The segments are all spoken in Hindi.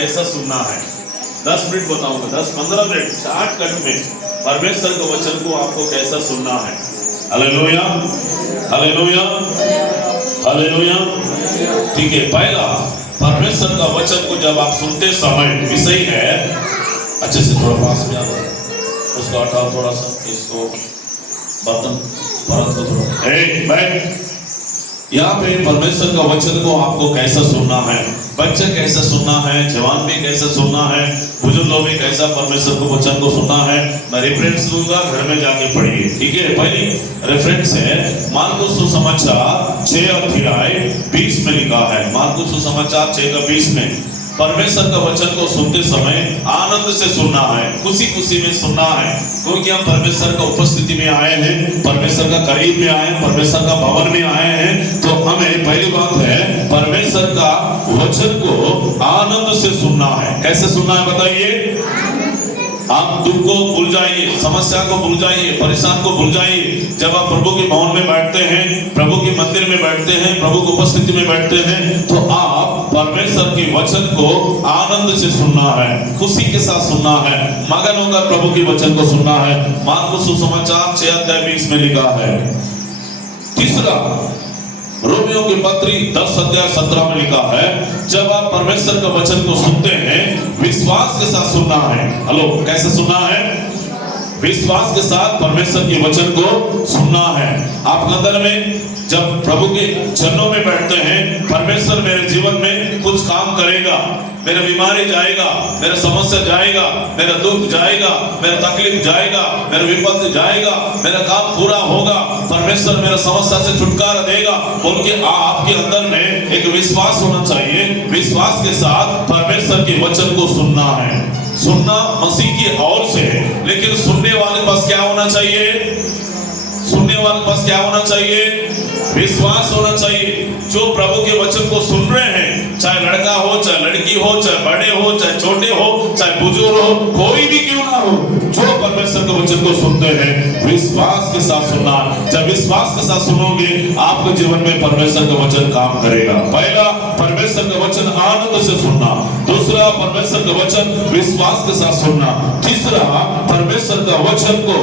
कैसा सुनना है। 10 मिनट बताऊंगा, 10-15 मिनट शॉर्टकट में परमेश्वर के वचन को आपको कैसा सुनना है। Hallelujah, hallelujah, hallelujah. ठीक है, पहला परमेश्वर का वचन को जब आप सुनते समय विषय है, अच्छे से थोड़ा पास में आओ, उसको हटाओ थोड़ा सा, इसको बर्तन को थोड़ा यहाँ पे परमेश्वर का वचन को आपको कैसा सुनना है, बच्चे कैसा सुनना है, जवान भी कैसा सुनना है, बुजुर्ग लोग भी कैसा परमेश्वर के वचन को सुनना है। मैं रेफरेंस दूंगा, घर में जाके पढ़िए। ठीक है, पहली रेफरेंस है मार्कुस सुसमाचार 6:20 में लिखा है। मार्कुस सुसमाचार 6:20 में परमेश्वर का वचन को सुनते समय आनंद से सुनना है, खुशी खुशी में सुनना है, क्योंकि हम परमेश्वर का उपस्थिति में आए हैं, परमेश्वर का करीब में आए हैं, परमेश्वर का भवन में आए हैं। तो हमें पहली बात है परमेश्वर का वचन को आनंद से सुनना है। कैसे सुनना है बताइए? आप दुख को भूल जाइए, समस्या को भूल जाइए, परेशान को भूल जाइए। जब आप प्रभु के भवन में बैठते हैं, प्रभु के मंदिर में बैठते हैं, प्रभु की उपस्थिति में बैठते हैं, तो आप परमेश्वर के वचन को आनंद से सुनना है, खुशी के साथ सुनना है, मगन होकर प्रभु के वचन को सुनना है। मार्कुस सुसमाचार 6:20 में लिखा है। तीसरा, रोमियो की पत्री 10:17 में लिखा है, जब आप परमेश्वर का वचन को सुनते हैं विश्वास के साथ सुनना है। हेलो, कैसे सुनना है? विश्वास के साथ परमेश्वर के वचन को सुनना है। आप अंदर में जब प्रभु के चरणों में बैठते हैं, परमेश्वर मेरे जीवन में कुछ काम करेगा, मेरा बीमारी जाएगा, मेरा समस्या जाएगा, मेरा दुख जाएगा, मेरा तकलीफ जाएगा, मेरा विपत्ति जाएगा, मेरा काम पूरा होगा, परमेश्वर मेरा समस्या से छुटकारा देगा बोल के आपके अंदर में एक विश्वास होना चाहिए। विश्वास के साथ परमेश्वर के वचन को सुनना है। सुनना मसीह की ओर से है, लेकिन सुनने वाले पास क्या होना चाहिए? सुनने वाले पास क्या होना चाहिए? विश्वास होना चाहिए। जो प्रभु के वचन को सुन रहे हैं, चाहे लड़का हो, चाहे लड़की हो, चाहे बड़े हो, चाहे छोटे हो, चाहे बुजुर्ग हो, कोई भी क्यों ना हो, जो परमेश्वर के वचन को सुनते हैं विश्वास के साथ सुनना। जब विश्वास के साथ सुनोगे आपके जीवन में परमेश्वर का वचन काम करेगा। पहला, परमेश्वर का वचन आनंद से सुनना। दूसरा, परमेश्वर का वचन विश्वास के साथ सुनना। तीसरा, परमेश्वर का वचन को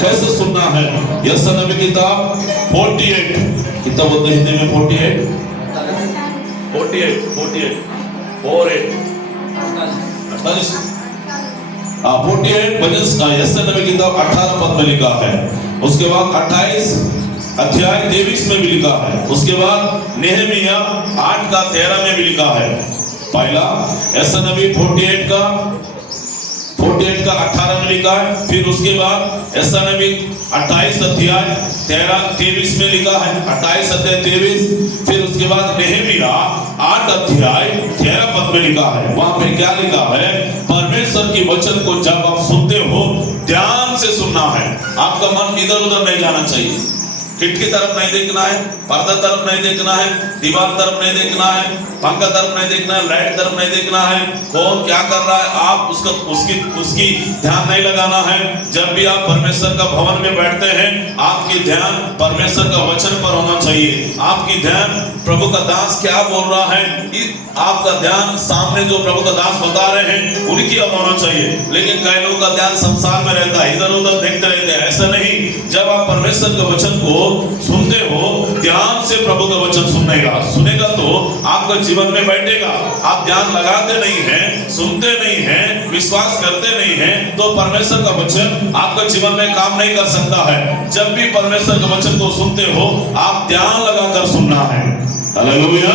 कैसे सुनना है? यशायाह नबी किताब 48, किताब बोलते हिंदी में 48 भजन यशायाह नबी किताब 18 पद में लिखा है। उसके बाद 28 अध्याय 23 में भी लिखा है। उसके बाद नेहमिया 8:13 में भी लिखा है। पहला यशायाह नबी 48 का 18 में लिखा है। फिर उसके बाद यशायाह नबी 28 अध्याय 23 में लिखा है। 28 अध्याय 23। फिर उसके बाद नेहमिया 8 अध्याय 13 पद में लिखा है। वहां पे क्या लिखा है? परमेश्वर की वचन को जब आप सुनते हो ध्यान से सुनना है। आपका मन इधर उधर नहीं जाना चाहिए, खिड़की तरफ नहीं देखना है, पर्दा तरफ नहीं देखना है, दीवार तरफ नहीं देखना है, पंखा तरफ नहीं देखना है, लाइट तरफ नहीं देखना है, कौन क्या कर रहा है आप उसकी ध्यान नहीं लगाना है। जब भी आप परमेश्वर का भवन में बैठते हैं आपकी ध्यान परमेश्वर का वचन पर होना चाहिए। आपकी ध्यान प्रभु का दास क्या बोल रहा है, आपका ध्यान सामने जो प्रभु का दास बता रहे हैं उनकी ओर होना चाहिए। लेकिन कई लोगों का ध्यान संसार में रहता है, इधर उधर देखते रहते हैं। ऐसा नहीं, जब आप परमेश्वर के वचन को सुनते हो ध्यान से प्रभु का वचन सुनेगा तो आपका जीवन में बैठेगा। आप ध्यान लगाते नहीं हैं, सुनते नहीं हैं, विश्वास करते नहीं हैं, तो परमेश्वर का वचन आपका जीवन में काम नहीं कर सकता है। जब भी परमेश्वर के वचन को सुनते हो आप ध्यान लगाकर सुनना है। Hallelujah,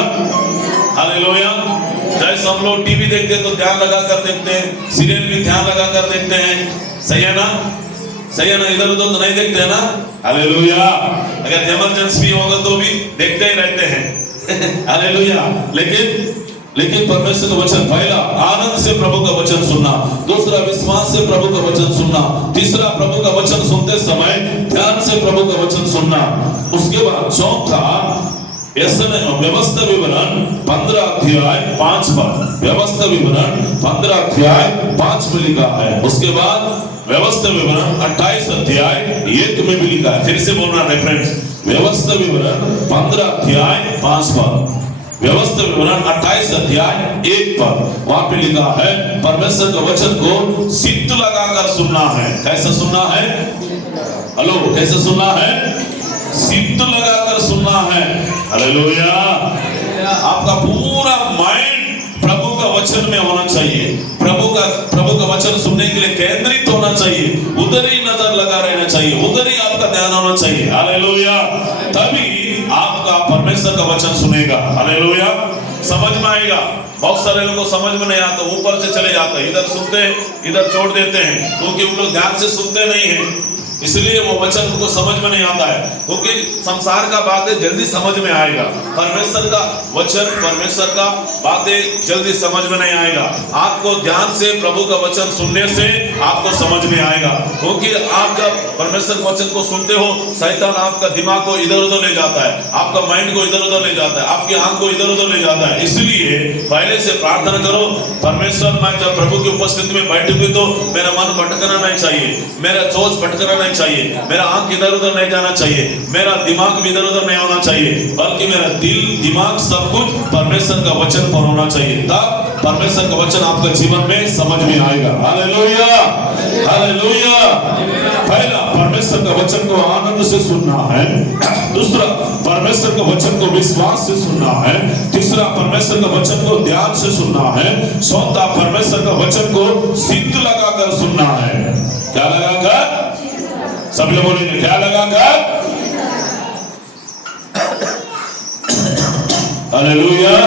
hallelujah. जैसे हम लोग टीवी देखते हैं तो ध्यान लगाकर देखते हैं, सीरियल भी ध्यान लगाकर देखते हैं, सही है ना? सही है ना? इधर उधर तो नहीं देखते हैं ना? हालेलुया। अगर इमरजेंसी होगा तो भी देखते ही रहते हैं। हालेलुया। लेकिन परमेश्वर का वचन, पहला आनंद से प्रभु का वचन सुनना, दूसरा विश्वास से प्रभु का वचन सुनना, तीसरा प्रभु का वचन सुनते समय ध्यान से प्रभु का वचन सुनना। उसके बाद चौथा व्यवस्था विवरण 15 अध्याय 5 पद, व्यवस्था विवरण 15 अध्याय 5 में लिखा है। उसके बाद व्यवस्था विवरण 28 अध्याय 1 में भी लिखा है। फिर से बोलना रेफरेंस, व्यवस्था विवरण 15 अध्याय 5 पद, व्यवस्था विवरण 28 अध्याय 1 पर वहां पे लिखा है परमेश्वर के वचन को सिद्ध लगाकर सुनना है। कैसे सुनना है? हेलो, कैसे सुनना है? सिद्ध लगाकर सुनना है। हालेलुया। आपका पूरा माइंड प्रभु का वचन में होना चाहिए। प्रभु का वचन सुनने के लिए केंद्रित होना चाहिए। उधर ही नजर लगा रहना चाहिए, उधर ही आपका ध्यान होना चाहिए। हालेलुया। तभी आपका परमेश्वर का वचन सुनेगा। हालेलुया। समझ में आएगा। बहुत सारे लोगों को समझ में नहीं आता, ऊपर से चले जाते हैं, इधर सुनते हैं इधर छोड़ देते हैं, क्योंकि वो लोग ध्यान से सुनते नहीं हैं, इसलिए वो वचन उनको समझ में नहीं आता है। क्योंकि संसार का बातें जल्दी समझ में आएगा, परमेश्वर का वचन, परमेश्वर का बातें जल्दी समझ में नहीं आएगा। आपको ध्यान से प्रभु का वचन सुनने से आपको समझ में आएगा। क्योंकि आप जब परमेश्वर के वचन को सुनते हो, शैतान आपका दिमाग को इधर उधर ले जाता है, आपका माइंड को इधर उधर ले जाता है, आपकी आंख को इधर उधर ले जाता है। इसलिए पहले से प्रार्थना करो, परमेश्वर मैं जब प्रभु की उपस्थिति में बैठूंगी तो मेरा मन भटकना नहीं चाहिए, मेरा सोच भटकना नहीं चाहिए, मेरा आंख इधर उधर नहीं जाना चाहिए, मेरा दिमाग भी इधर उधर नहीं होना चाहिए, बल्कि मेरा दिल दिमाग सब कुछ परमेश्वर का वचन पर होना चाहिए। तब परमेश्वर का वचन आपका जीवन में समझ में आएगा। Hallelujah, hallelujah. पहला, परमेश्वर का वचन को आनंद से सुनना है। दूसरा, परमेश्वर के वचन को विश्वास से सुनना है। तीसरा, परमेश्वर के वचन को ध्यान से सुनना है। चौथा, परमेश्वर के वचन को सिद्ध लगाकर सुनना है। क्या लगाकर? सभी लोग बोलेंगे, क्या लगाकर? हालेलुया।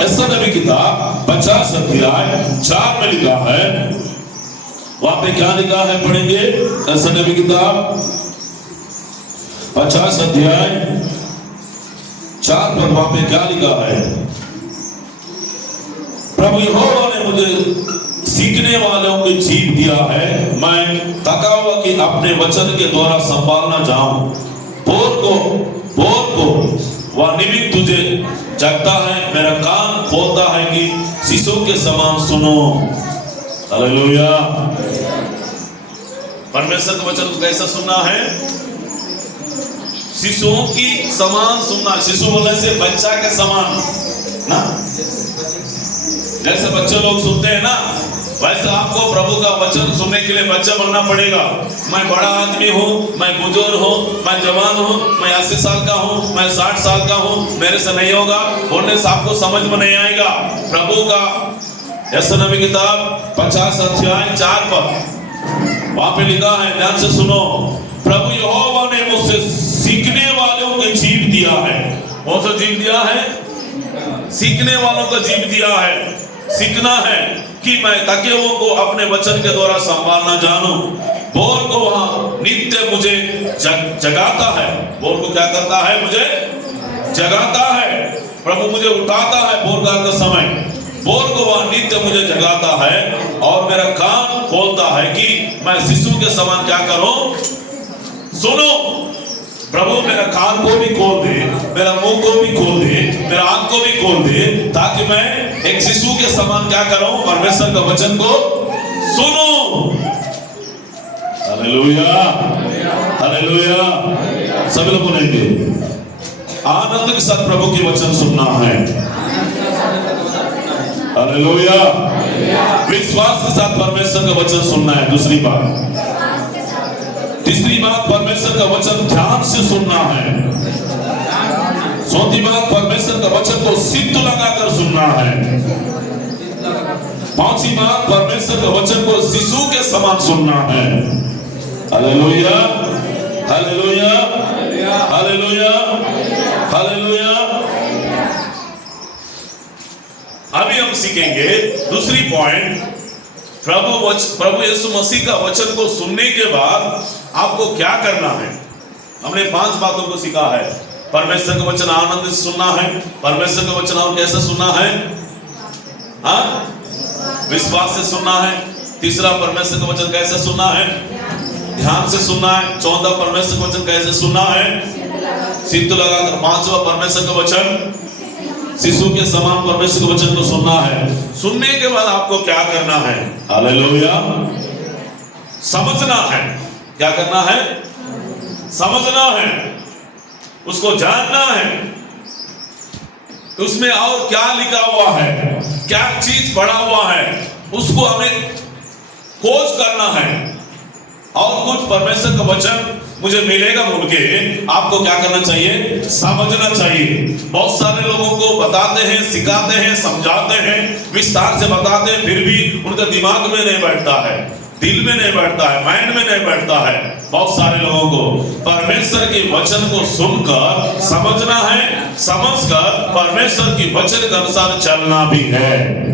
ऐसा नबी किताब 50 अध्याय 4 में लिखा है। वहां पे क्या लिखा है? पढ़ेंगे। ऐसा नबी किताब 50 अध्याय 4 पर वहां पे क्या लिखा है? प्रभु यहोवा ने मुझे सीखने वालों को जीव दिया है, मैं थका हुआ कि अपने वचन के द्वारा संभालना चाहूं। भोर को वह निमित्त तुझे जगता है, मेरा कान खोलता है कि शिशु के समान सुनो। हालेलुया। परमेश्वर के वचन को कैसा सुनना है? शिशुओं की समान सुनना। शिशु बोलने से बच्चा के समान ना, जैसे बच्चे लोग सुनते हैं ना, वैसे आपको प्रभु का वचन सुनने के लिए बच्चा बनना पड़ेगा। मैं बड़ा आदमी हूँ, मैं बुजुर्ग हूँ, मैं जवान हूँ, मैं 80 साल का हूँ, मैं 60 साल का हूँ, मेरे से नहीं होगा बोलने से आपको समझ में नहीं आएगा। प्रभु का यशायाह नबी किताब 50 अध्याय 4 पर वहां पे लिखा है, ध्यान से सुनो। प्रभु यहोवा ने मुझसे सीखने वालों को जीव दिया है। कौन सा जीव दिया है? सीखने वालों को जीव दिया है। सीखना है कि मैं तकियों को अपने वचन के द्वारा संभालना जानूं। भोर को वहां नित्य मुझे जगाता है। भोर को क्या करता है? मुझे जगाता है। प्रभु मुझे उठाता है भोर का समय। भोर को वह नित्य मुझे जगाता है और मेरा कान खोलता है कि मैं शिशु के समान क्या करूं? सुनो। प्रभु मेरा कान को भी खोल दे, मेरा मुंह को भी खोल दे, मेरा आंख को भी खोल दे, ताकि मैं एक शिशु के समान क्या करूं? परमेश्वर का वचन को सुनो। Hallelujah, hallelujah. सभी लोग बोलेंगे, आनंद के साथ प्रभु की वचन सुनना है। हालेलुया। विश्वास के साथ परमेश्वर का वचन सुनना है। दूसरी बात, तीसरी बात, परमेश्वर का वचन ध्यान से सुनना है। चौथी बात, परमेश्वर का वचन को सिद्ध लगाकर सुनना है। पांचवी बात, परमेश्वर का वचन को शिशु के समान सुनना है। Hallelujah, hallelujah, hallelujah, hallelujah. अभी हम सीखेंगे दूसरी पॉइंट, प्रभु यीशु मसीह का वचन को सुनने के बाद आपको क्या करना है। हमने 5 बातों को सीखा है। परमेश्वर का वचन आनंद से सुनना है। परमेश्वर का वचन और कैसे सुनना है? विश्वास से सुनना है। तीसरा, परमेश्वर का वचन कैसे सुनना है? ध्यान से सुनना है। चौथा, परमेश्वर का वचन कैसे सुनना है? सिद्ध लगाकर। पांचवा, परमेश्वर का वचन शिशु के समान परमेश्वर के वचन को सुनना है। सुनने के बाद आपको क्या करना है? हालेलुया। समझना है। क्या करना है? समझना है, उसको जानना है। उसमें और क्या लिखा हुआ है, क्या चीज पड़ा हुआ है, उसको हमें खोज करना है। और कुछ परमेश्वर का वचन मुझे मिलेगा बोल के आपको क्या करना चाहिए, समझना चाहिए। बहुत सारे लोगों को बताते हैं, सिखाते हैं, समझाते हैं, विस्तार से बताते हैं, फिर भी उनका दिमाग में नहीं बैठता है, दिल में नहीं बैठता है, माइंड में नहीं बैठता है। बहुत सारे लोगों को परमेश्वर के वचन को सुनकर समझना है, समझकर परमेश्वर की वचन के अनुसार चलना भी है।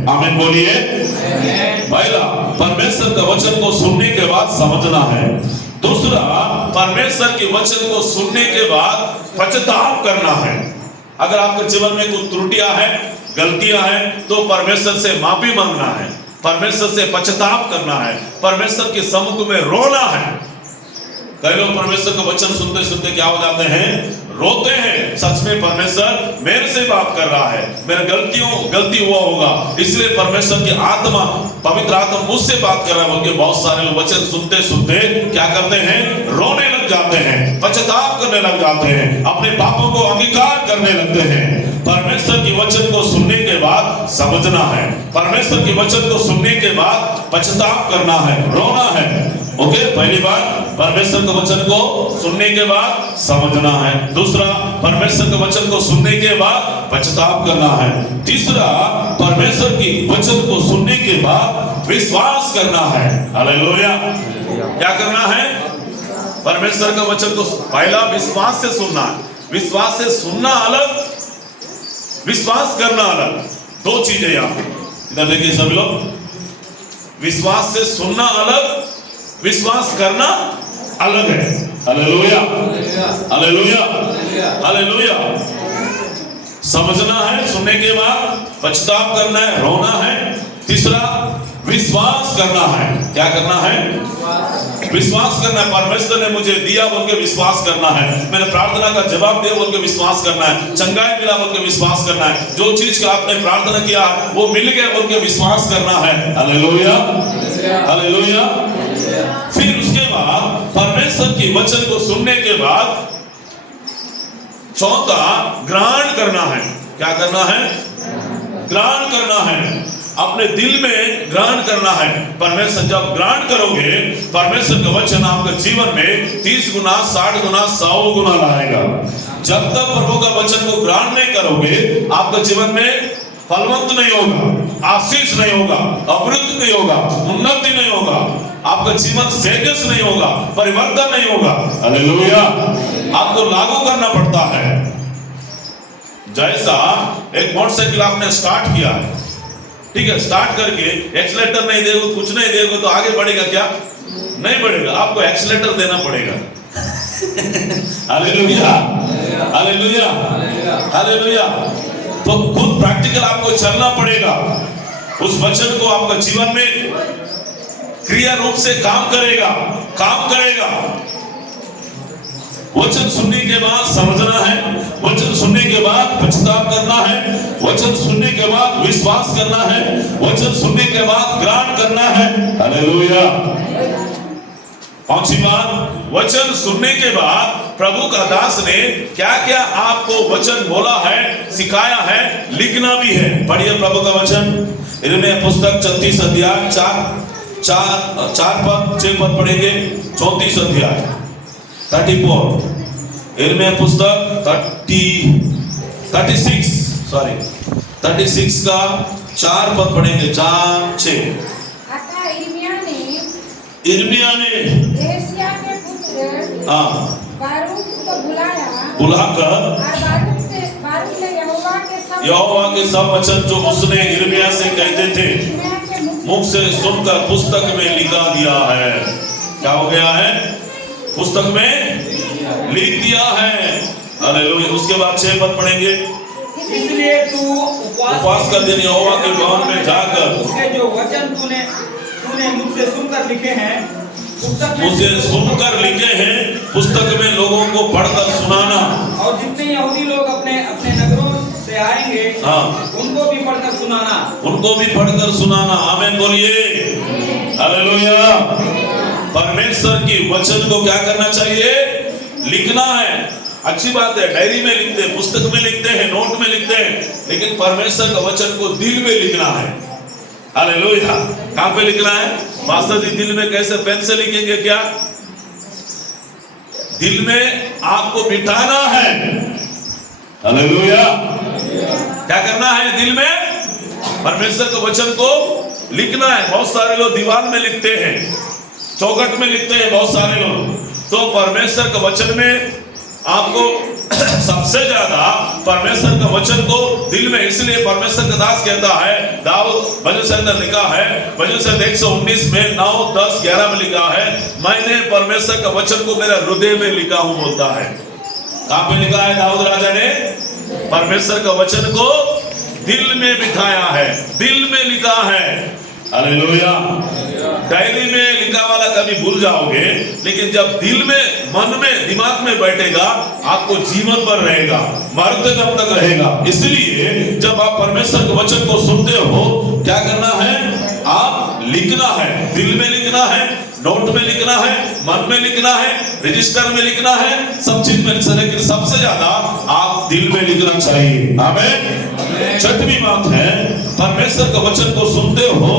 आमीन बोलिए। पहला, परमेश्वर के वचन को सुनने के बाद समझना है। दूसरा, परमेश्वर के वचन को सुनने के बाद पश्चाताप करना है। अगर आपके जीवन में कुछ त्रुटियां हैं, गलतियां हैं, तो परमेश्वर से माफी मांगना है, परमेश्वर से पश्चाताप करना है, परमेश्वर के सम्मुख में रोना है। कई लोग परमेश्वर का वचन सुनते सुनते क्या हो जाते हैं, रोते हैं। सच में परमेश्वर मेरे से बात कर रहा है, मेरे गलती हुआ होगा, इसलिए परमेश्वर की आत्मा, पवित्र आत्मा मुझसे बात कर रहा है बोल के बहुत सारे लोग वचन सुनते सुनते क्या करते हैं, रोने लग जाते हैं, पश्चाताप करने लग जाते हैं, अपने पापों को अंगीकार करने लगते हैं। परमेश्वर के वचन को सुनने के बाद समझना है, परमेश्वर के वचन को सुनने के बाद पश्चाताप करना है, रोना है। ओके, पहली बात परमेश्वर के वचन को सुनने के बाद समझना है। दूसरा, परमेश्वर के वचन को सुनने के बाद पश्चाताप करना है। तीसरा, परमेश्वर के वचन को सुनने के बाद विश्वास करना है। हालेलुया। क्या करना है, परमेश्वर का वचन को पहला विश्वास से सुनना है। विश्वास से सुनना अलग, विश्वास करना अलग, दो चीजें यहाँ पे। इधर देखिए सभी लोग, विश्वास से सुनना अलग, विश्वास करना अलग है। Hallelujah, hallelujah, hallelujah. समझना है, सुनने के बाद पश्चाताप करना है, रोना है। तीसरा, विश्वास करना है। क्या करना है, विश्वास करना है। परमेश्वर ने मुझे दिया बोल के विश्वास करना है, मैंने प्रार्थना का जवाब दिया बोल के विश्वास करना है, चंगाई मिला बोल के विश्वास करना है, जो चीज का आपने प्रार्थना किया वो मिल गया बोल के विश्वास करना है। Hallelujah, hallelujah. फिर उसके बाद परमेश्वर की वचन को सुनने के बाद चौथा, ग्रहण करना है। क्या करना है, ग्रहण करना है, अपने दिल में ग्रहण करना है। परमेश्वर जब ग्रहण करोगे, परमेश्वर का वचन आपके जीवन में 30 गुना, 60 गुना, 100 गुना लाएगा। जब तक प्रभु का वचन को ग्रहण नहीं करोगे, आपके जीवन में फलवंत नहीं होगा, आशीष नहीं होगा, अभिवृद्धि नहीं होगा, उन्नति नहीं होगा, आपका जीवन तेजस नहीं होगा, परिवर्तन नहीं होगा। हालेलुया। आपको लागू करना पड़ता है। जैसा एक मोटरसाइकिल आपने स्टार्ट किया है, ठीक है, स्टार्ट करके एक्सीलेटर नहीं देगा, कुछ नहीं देगा तो आगे बढ़ेगा क्या, नहीं बढ़ेगा, आपको एक्सीलेटर देना पड़ेगा। Hallelujah, hallelujah, hallelujah. तो खुद प्रैक्टिकल आपको चलना पड़ेगा। उस वचन को आपका जीवन में क्रिया रूप से काम करेगा, काम करेगा। वचन सुनने के बाद समझना है, वचन सुनने के बाद पश्चाताप करना है, वचन सुनने के बाद विश्वास करना है, वचन सुनने के बाद ग्रहण करना है। हालेलुया। पांचवी बात, वचन सुनने के बाद प्रभु का दास ने क्या क्या आपको वचन बोला है, सिखाया है, लिखना भी है। पढ़िए प्रभु का वचन, यिर्मयाह पुस्तक 34 अध्याय 4 पद 6 पद पढ़ेंगे। 34 अध्याय 34, यिर्मयाह पुस्तक 36 का 4 पद पढ़ेंगे, 4 6। यिर्मयाह ने एशिया के पुत्र बारूक को बुलाकर बारूक ने यहोवा के सब वचन जो उसने यिर्मयाह से कहते थे मुख से सुनकर पुस्तक में लिखा दिया है। क्या हो गया है, पुस्तक में लिख दिया है। हालेलुया। उसके बाद 6 पद पढ़ेंगे। इसलिए तू उपवास का दिन यहोवा के भवन में जाकर उसके जो वचन तूने मुझसे सुनकर लिखे हैं, मुझे सुनकर लिखे हैं, पुस्तक में लोगों को पढ़कर सुनाना। और जितने यहूदी लोग अपने अपने नगरों से आएंगे, उनको भी पढ़कर सुनाना, उनको भी पढ़कर सुनाना। आमीन बोलिए। हालेलुया। परमेश्वर की वचन को क्या करना चाहिए, लिखना है। अच्छी बात है, डायरी में लिखते हैं, पुस्तक में लिखते हैं, नोट में लिखते हैं, लेकिन परमेश्वर का वचन को दिल में लिखना है। हालेलुया। कहां पे लिखना है? पास्टर जी दिल में कैसे? पेन से लिखेंगे क्या? दिल में आपको बिठाना है। हालेलुया। क्या करना है? दिल में परमेश्वर के वचन को लिखना है। बहुत सारे लोग दीवार में लिखते हैं, चौखट में लिखते हैं बहुत सारे लोग। तो परमेश्वर के वचन में आपको सबसे ज्यादा परमेश्वर के वचन को दिल में, इसलिए परमेश्वर का दास कहता है, दाऊद भजन से अंदर लिखा है, भजन से 119 में 9, 10, 11 में लिखा है, मैंने परमेश्वर का वचन को मेरे हृदय में लिखा हूं बोलता है। कहां पे लिखा है? दाऊद राजा ने परमेश्वर का वचन को दिल में बिठाया है, दिल में लिखा है। हालेलुया। डायरी में लिखा वाला कभी भूल जाओगे, लेकिन जब दिल में, मन में, दिमाग में बैठेगा, आपको जीवन भर रहेगा, मरते दम तक रहेगा। इसलिए जब आप परमेश्वर के वचन को सुनते हो, क्या करना है? आप लिखना है, दिल में लिखना है, नोट में लिखना है, मन में लिखना है, रजिस्टर में लिखना है, सब चीज में लिखना है, लेकिन सबसे ज्यादा आप दिल में लिखना चाहिए। आमीन। छठवीं बात है, परमेश्वर के वचन को सुनते हो,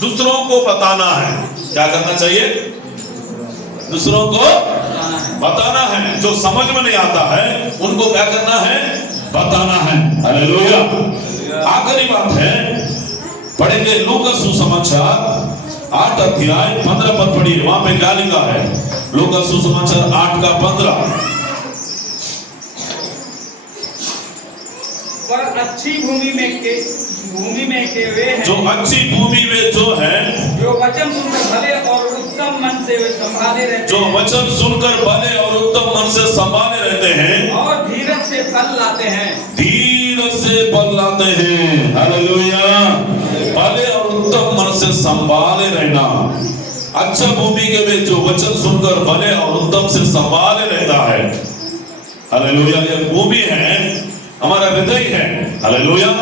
दूसरों को बताना है। क्या करना चाहिए? दूसरों को बताना है। जो समझ में नहीं आता है उनको क्या करना है? बताना है। हालेलुया। आखिरी बात है, पढ़ेंगे लूका सुसमाचार 8 अध्याय 15 पद पढ़िए। वहां पे क्या लिखा है? लूका सुसमाचार 8 का 15। पर अच्छी भूमि में के वे हैं, जो अच्छी भूमि में जो है, जो वचन सुनकर भले और उत्तम मन से वे संभाले रहते जो हैं, वचन सुनकर भले और उत्तम मन से संभाले रहते हैं, और धीरज से फल लाते हैं। धीरज से फल लाते हैं। हालेलुया। भले और उत्तम मन से संभाले रहना। अच्छा भूमि के में जो वचन सुनकर भले और उत्तम से संभाले रहता है। हालेलुया। ये भूमि है, हमारा हृदय है। हालेलुया।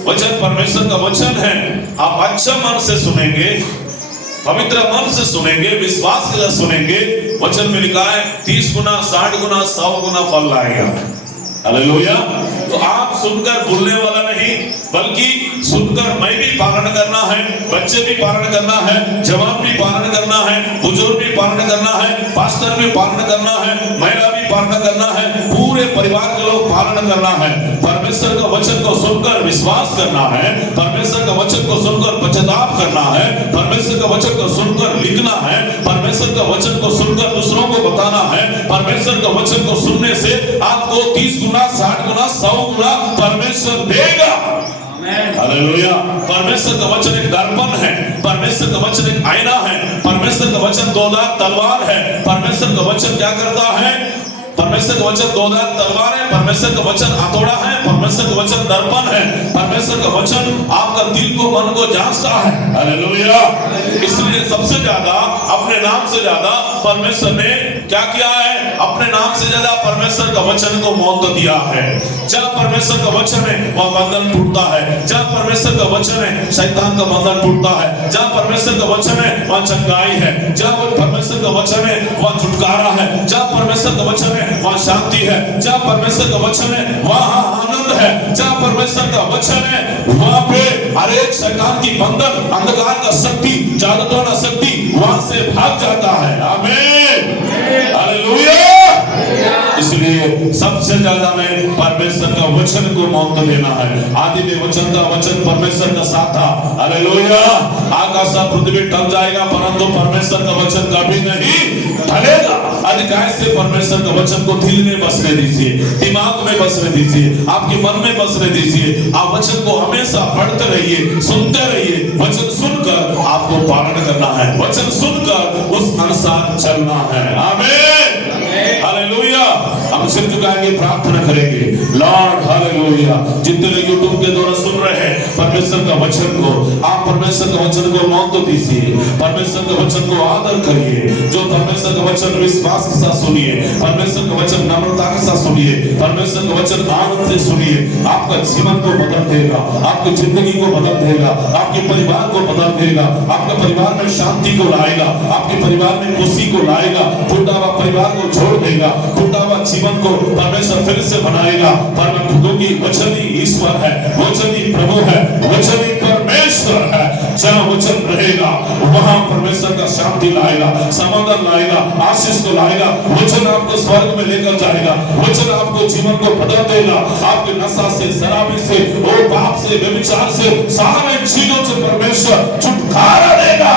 वचन परमेश्वर का वचन है। आप अच्छा मन से सुनेंगे, पवित्र मन से सुनेंगे, विश्वास के साथ सुनेंगे। वचन में लिखा है 30 गुना, 60 गुना, 100 गुना फल लाएगा। हालेलुया। तो आप सुनकर भूलने वाला नहीं, बल्कि सुनकर मैं भी पालन करना है, बच्चे भी पालन करना है, जवान भी पालन करना है, बुजुर्ग भी पालन करना है, पास्टर भी पालन करना है, महिला भी पालन करना है, पूरे परिवार के लोग पालन करना है। परमेश्वर का वचन को सुनकर विश्वास करना है, परमेश्वर का वचन को सुनकर पश्चाताप करना है, परमेश्वर का वचन को सुनकर लिखना है, परमेश्वर का वचन को सुनकर दूसरों को बताना है। परमेश्वर का वचन को सुनने से आपको 30 गुना, 60 गुना, 100 गुना परमेश्वर देगा। हालेलुया। परमेश्वर का वचन एक दर्पण है, परमेश्वर का वचन एक आईना है, परमेश्वर का वचन दोधार तलवार है। परमेश्वर का वचन क्या करता है? परमेश्वर का वचन दोधार तलवार है, परमेश्वर का वचन हथौड़ा है, परमेश्वर का वचन दर्पण है, परमेश्वर का वचन आपका दिल को, मन को जांचता है। हालेलुया। इसलिए सबसे ज्यादा, अपने नाम से ज्यादा परमेश्वर ने क्या किया है? अपने नाम से ज्यादा परमेश्वर का वचन को महत्व दिया है। जहाँ परमेश्वर का वचन है वहाँ बंधन टूटता है, जहाँ परमेश्वर का वचन है शैतान का बंधन टूटता है, जहाँ परमेश्वर का वचन है वहाँ चंगाई है, जहाँ परमेश्वर का वचन है वहाँ छुटकारा है, जहाँ परमेश्वर का वचन है वहाँ शांति है, जहाँ परमेश्वर का वचन है वहाँ आनंद है, जहाँ परमेश्वर का वचन है वहाँ पे हर एक शैतान की बंधन, अंधकार का शक्ति, जादू टोना शक्ति वहाँ से भाग जाता है। आमीन। हालेलुया। इसलिए सबसे ज्यादा में परमेश्वर का वचन को महत्व देना है। आदि में वचन का वचन परमेश्वर का साथ था। हालेलुया। आकाश और पृथ्वी टल जाएगा परंतु परमेश्वर का वचन कभी नहीं ढलेगा। अधिकार से परमेश्वर का वचन को दिल में बसने दीजिए, दिमाग में बसने दीजिए, आपके मन में बसने दीजिए। आप वचन को हमेशा पढ़ते रहिए, सुनते रहिए। वचन सुनकर आपको पालन करना है, वचन सुनकर उस अनुसार चलना है। आमीन। हालेलुया। हम सिर झुकाएंगे, प्रार्थना करेंगे। Lord hallelujah. जितने लोग यूट्यूब के द्वारा सुन रहे हैं, परमेश्वर का वचन को, आप परमेश्वर का वचन को महत्व दीजिए, परमेश्वर के वचन को आदर करिए। जो परमेश्वर का वचन विश्वास के साथ सुनिए, परमेश्वर का वचन नम्रता के साथ सुनिए, परमेश्वर का वचन आनंद से सुनिए, आपका जीवन को बदल देगा, आपकी जिंदगी को बदल देगा, आपके परिवार को बदल देगा, आपके परिवार में शांति को लाएगा, आपके परिवार में खुशी को लाएगा, टूटा हुआ परिवार को छोड़ देगा, टूटा हुआ जीवन को परमेश्वर फिर से बनाएगा। क्योंकि वचन ही ईश्वर है, वचन ही प्रभु है, वचन ही परमेश्वर है। जहाँ वचन रहेगा वहां परमेश्वर का शांति लाएगा, समाधान लाएगा, आशीष को लाएगा। वचन आपको स्वर्ग में लेकर जाएगा, वचन आपको जीवन को बदल देगा। आपके नशा से, शराबी से, और पाप से, व्यभिचार से, सारे चीजों से परमेश्वर छुटकारा देगा।